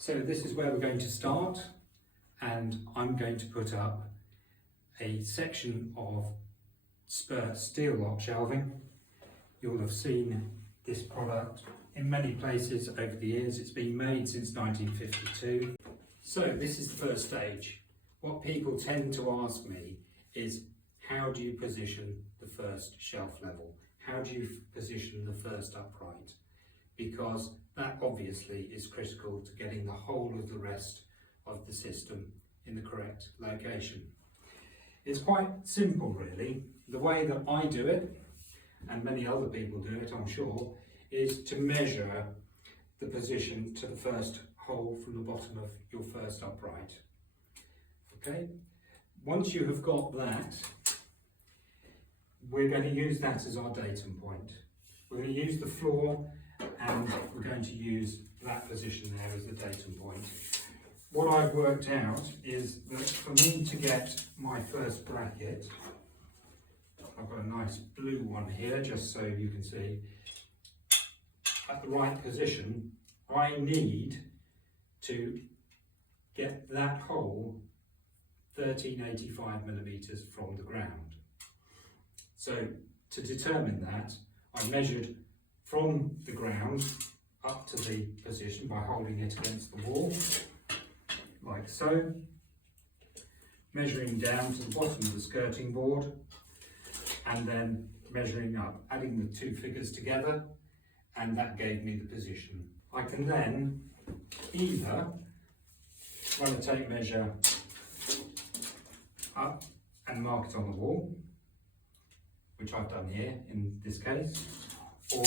So this is where we're going to start, and I'm going to put up a section of Spur Steel-Lok shelving. You'll have seen this product in many places over the years. It's been made since 1952. So this is the first stage. What people tend to ask me is, how do you position the first shelf level? How do you position the first upright? Because that obviously is critical to getting the whole of the rest of the system in the correct location. It's quite simple really. The way that I do it, and many other people do it I'm sure, is to measure the position to the first hole from the bottom of your first upright. Okay, once you have got that, we're going to use that as our datum point. We're going to use the floor, and we're going to use that position there as the datum point. What I've worked out is that for me to get my first bracket, I've got a nice blue one here just so you can see, at the right position, I need to get that hole 1385 millimetres from the ground. So to determine that, I measured from the ground up to the position by holding it against the wall, like so, measuring down to the bottom of the skirting board, and then measuring up, adding the two figures together, and that gave me the position. I can then either, when I take measure up and mark it on the wall, which I've done here in this case, or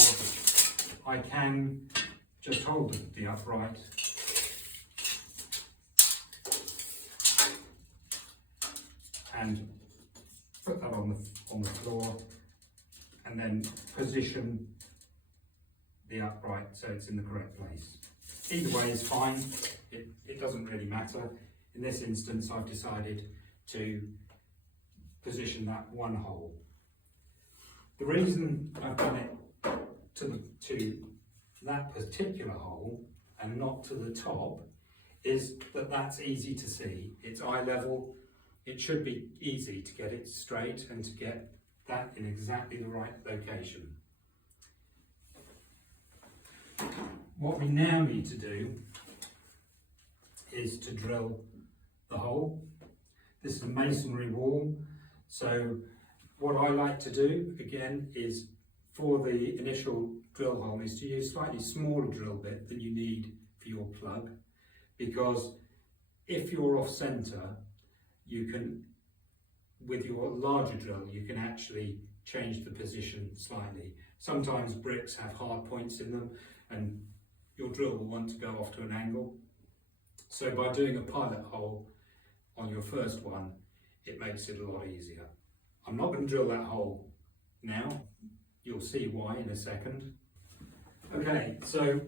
I can just hold the upright and put that on the floor, and then position the upright so it's in the correct place. Either way is fine, it doesn't really matter. In this instance I've decided to position that one hole. The reason I've done it to that particular hole and not to the top is that that's easy to see. It's eye level. It should be easy to get it straight and to get that in exactly the right location. What we now need to do is to drill the hole. This is a masonry wall, so what I like to do again is, for the initial drill hole, is to use a slightly smaller drill bit than you need for your plug, because if you're off centre, you can, with your larger drill, you can actually change the position slightly. Sometimes bricks have hard points in them and your drill will want to go off to an angle. So by doing a pilot hole on your first one, it makes it a lot easier. I'm not going to drill that hole now. You'll see why in a second. Okay, so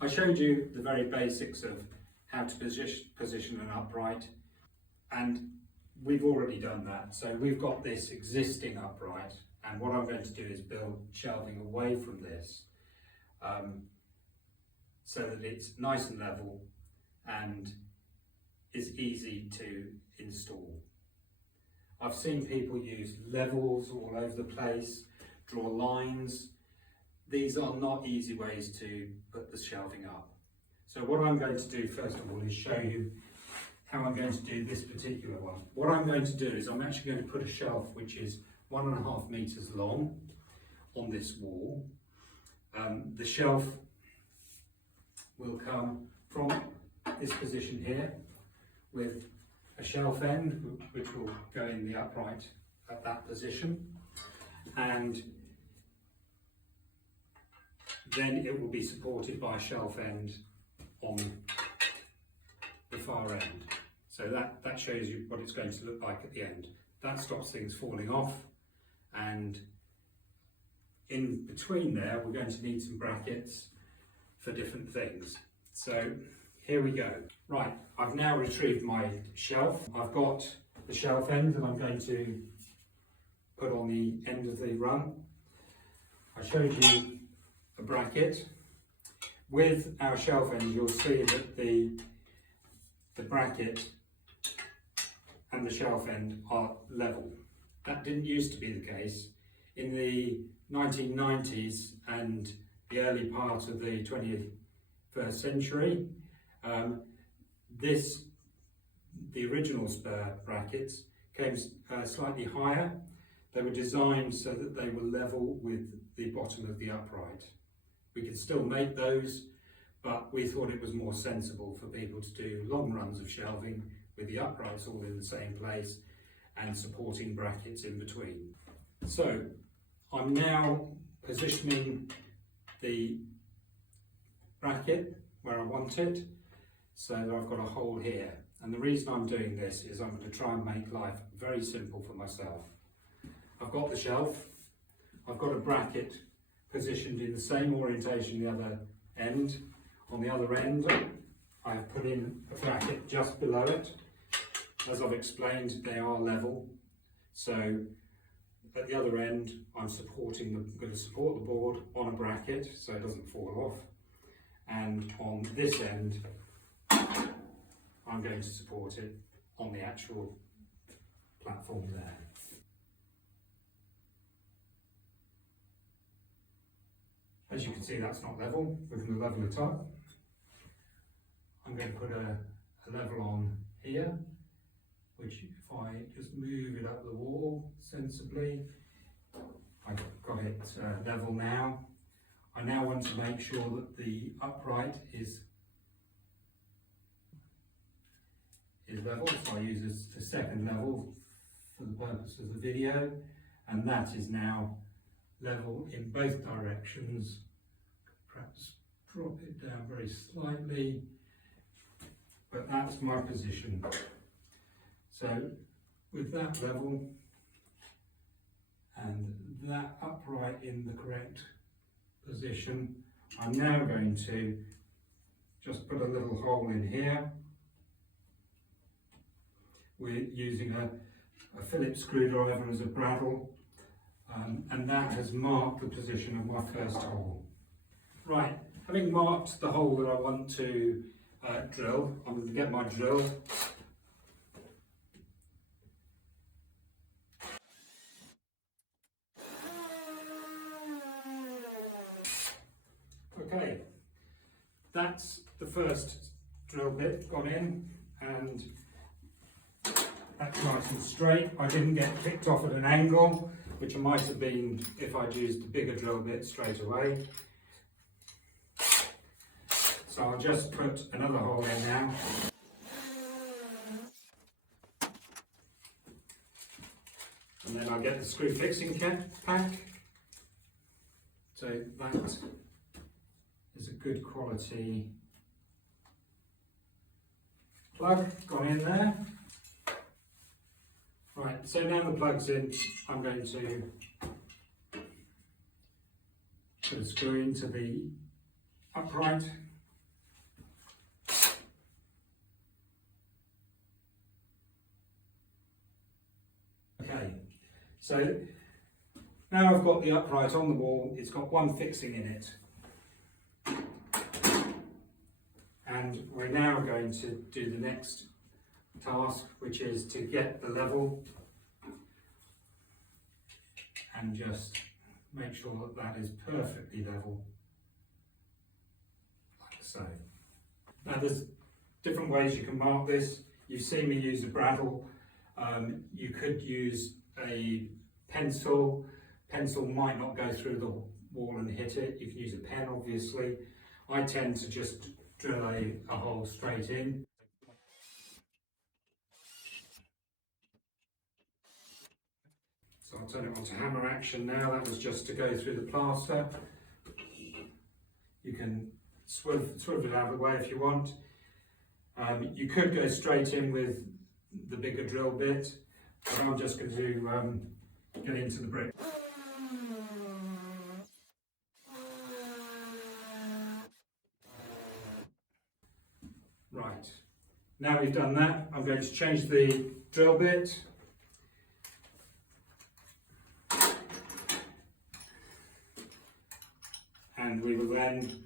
I showed you the very basics of how to position an upright, and we've already done that. So we've got this existing upright, and what I'm going to do is build shelving away from this so that it's nice and level and is easy to install. I've seen people use levels all over the place, draw lines. These are not easy ways to put the shelving up. So what I'm going to do first of all is show you how I'm going to do this particular one. What I'm going to do is I'm actually going to put a shelf which is 1.5 meters long on this wall. The shelf will come from this position here with a shelf end which will go in the upright at that position, and then it will be supported by a shelf end on the far end. So that shows you what it's going to look like at the end. That stops things falling off, and in between there we're going to need some brackets for different things. So here we go. Right, I've now retrieved my shelf. I've got the shelf end that I'm going to put on the end of the run. I showed you a bracket. With our shelf end, you'll see that the bracket and the shelf end are level. That didn't used to be the case. In the 1990s and the early part of the 21st century, the original Spur brackets came slightly higher. They were designed so that they were level with the bottom of the upright. We could still make those, but we thought it was more sensible for people to do long runs of shelving with the uprights all in the same place and supporting brackets in between. So I'm now positioning the bracket where I want it, so that I've got a hole here. And the reason I'm doing this is I'm going to try and make life very simple for myself. I've got the shelf, I've got a bracket positioned in the same orientation the other end. On the other end, I've put in a bracket just below it. As I've explained, they are level. So at the other end, I'm going to support the board on a bracket so it doesn't fall off. And on this end, I'm going to support it on the actual platform there. As you can see, that's not level. We're going to level it up. I'm going to put a level on here, which if I just move it up the wall sensibly, I've got it level now. I now want to make sure that the upright is level, so I use a second level for the purpose of the video, and that is now level in both directions. Perhaps drop it down very slightly, but that's my position. So with that level and that upright in the correct position, I'm now going to just put a little hole in here. We're using a Phillips screwdriver as a bradawl, and that has marked the position of my first hole. Right, having marked the hole that I want to drill, I'm going to get my drill. Okay, that's the first drill bit gone in, and that's nice and straight. I didn't get kicked off at an angle, which I might have been if I'd used the bigger drill bit straight away. So I'll just put another hole in now. And then I'll get the screw fixing pack. So that is a good quality plug gone in there. Right, so now the plug's in, I'm going to put a screw into the upright. Okay, so now I've got the upright on the wall, it's got one fixing in it. And we're now going to do the next task, which is to get the level and just make sure that that is perfectly level, like so. Now there's different ways you can mark this. You've seen me use a bradawl. You could use a pencil. Pencil might not go through the wall and hit it. You can use a pen, obviously. I tend to just drill a hole straight in. So I'll turn it on to hammer action now. That was just to go through the plaster. You can swerve it out of the way if you want. You could go straight in with the bigger drill bit, but I'm just going to get into the brick. Right, now we've done that, I'm going to change the drill bit. And we will then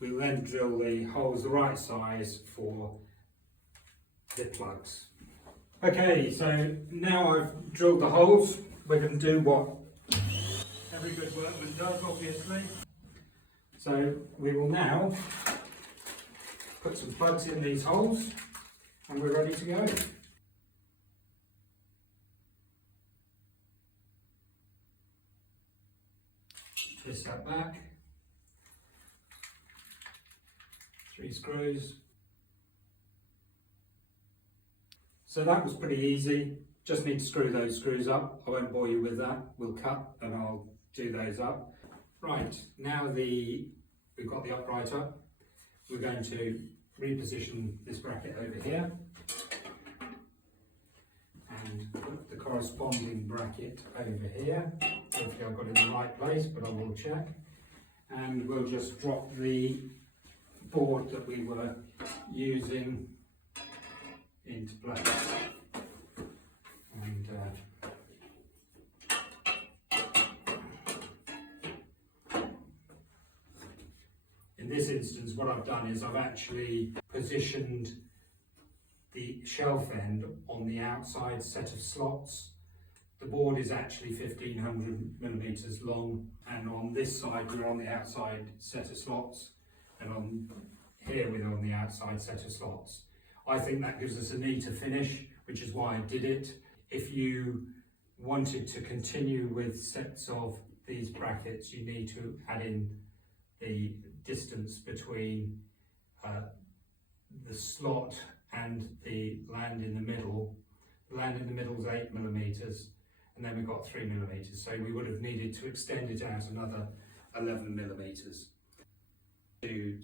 we'll then drill the holes the right size for the plugs. Okay, so now I've drilled the holes, we're going to do what every good workman does, obviously. So we will now put some plugs in these holes and we're ready to go. Twist that back, 3 screws. So that was pretty easy, just need to screw those screws up. I won't bore you with that, we'll cut and I'll do those up. Right, now we've got the upright up, we're going to reposition this bracket over here and put the corresponding bracket over here. Hopefully I've got it in the right place, but I will check. And we'll just drop the board that we were using into place. And in this instance, what I've done is I've actually positioned the shelf end on the outside set of slots. The board is actually 1500mm long, and on this side we're on the outside set of slots, and on here we're on the outside set of slots. I think that gives us a neater finish, which is why I did it. If you wanted to continue with sets of these brackets, you need to add in the distance between the slot and the land in the middle. The land in the middle is 8mm, and then we've got 3mm, so we would have needed to extend it out another 11mm to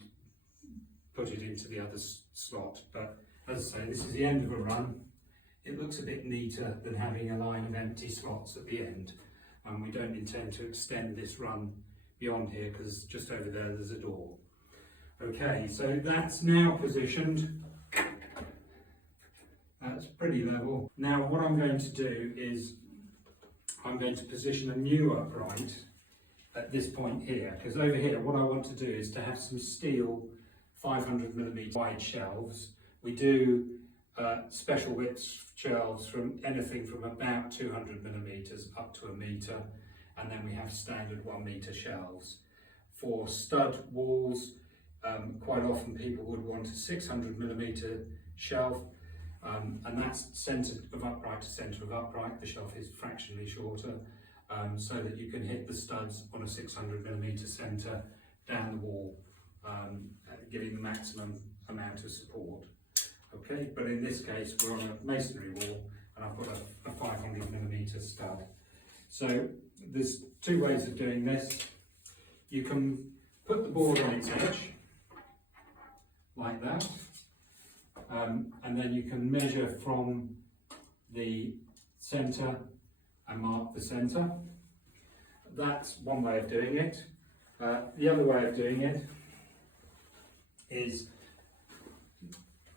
put it into the other slot. But as I say, this is the end of a run. It looks a bit neater than having a line of empty slots at the end, and we don't intend to extend this run beyond here because just over there there's a door. Okay, so that's now positioned. That's pretty level. Now what I'm going to do is I'm going to position a new upright at this point here, because over here what I want to do is to have some steel 500mm wide shelves. We do special width shelves from anything from about 200mm up to 1 metre, and then we have standard 1 metre shelves. For stud walls, quite often people would want a 600mm shelf, and that's centre of upright to centre of upright. The shelf is fractionally shorter, so that you can hit the studs on a 600mm centre down the wall, giving the maximum amount of support. Okay, but in this case we're on a masonry wall and I've got a 500mm stud. So there's 2 ways of doing this. You can put the board on its edge like that, and then you can measure from the centre and mark the centre. That's one way of doing it. The other way of doing it is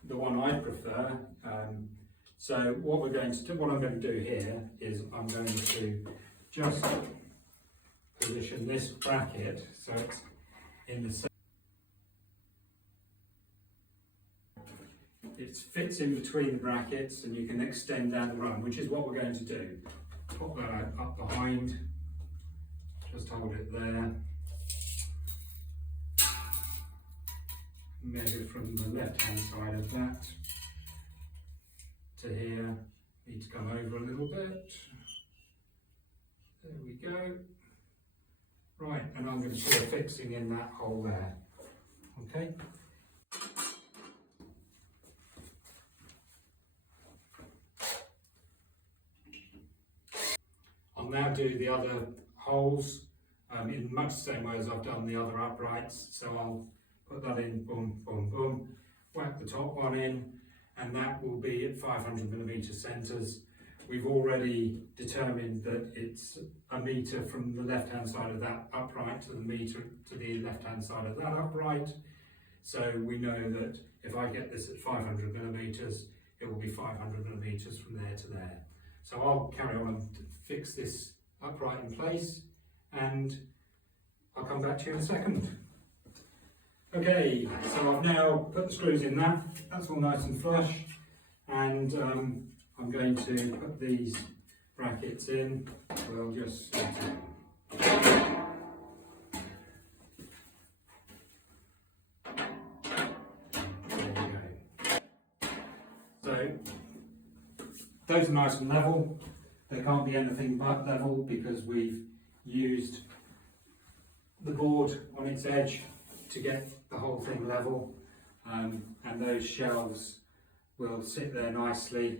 the one I prefer. So what I'm going to do here is I'm going to just position this bracket so it's in the center. It fits in between the brackets and you can extend down the run, which is what we're going to do. Pop that up behind, just hold it there. Measure from the left hand side of that to here. Need to come over a little bit. There we go. Right, and I'm going to put a fixing in that hole there. Okay. I'll now do the other holes in much the same way as I've done the other uprights. So I'll put that in, boom, boom, boom, whack the top one in, and that will be at 500mm centres. We've already determined that it's 1 metre from the left hand side of that upright to the metre to the left hand side of that upright. So we know that if I get this at 500mm, it will be 500mm from there to there. So I'll carry on and fix this upright in place, and I'll come back to you in a second. Okay, so I've now put the screws in that's all nice and flush, and I'm going to put these brackets in. We'll just set it. There we go. So those are nice and level. They can't be anything but level because we've used the board on its edge to get the whole thing level, and those shelves will sit there nicely.